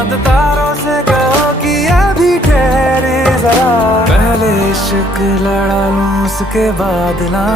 चांद तारों से कहो कि अभी ठहरे जरा, पहले इश्क लड़ा लूं उसके बाद ना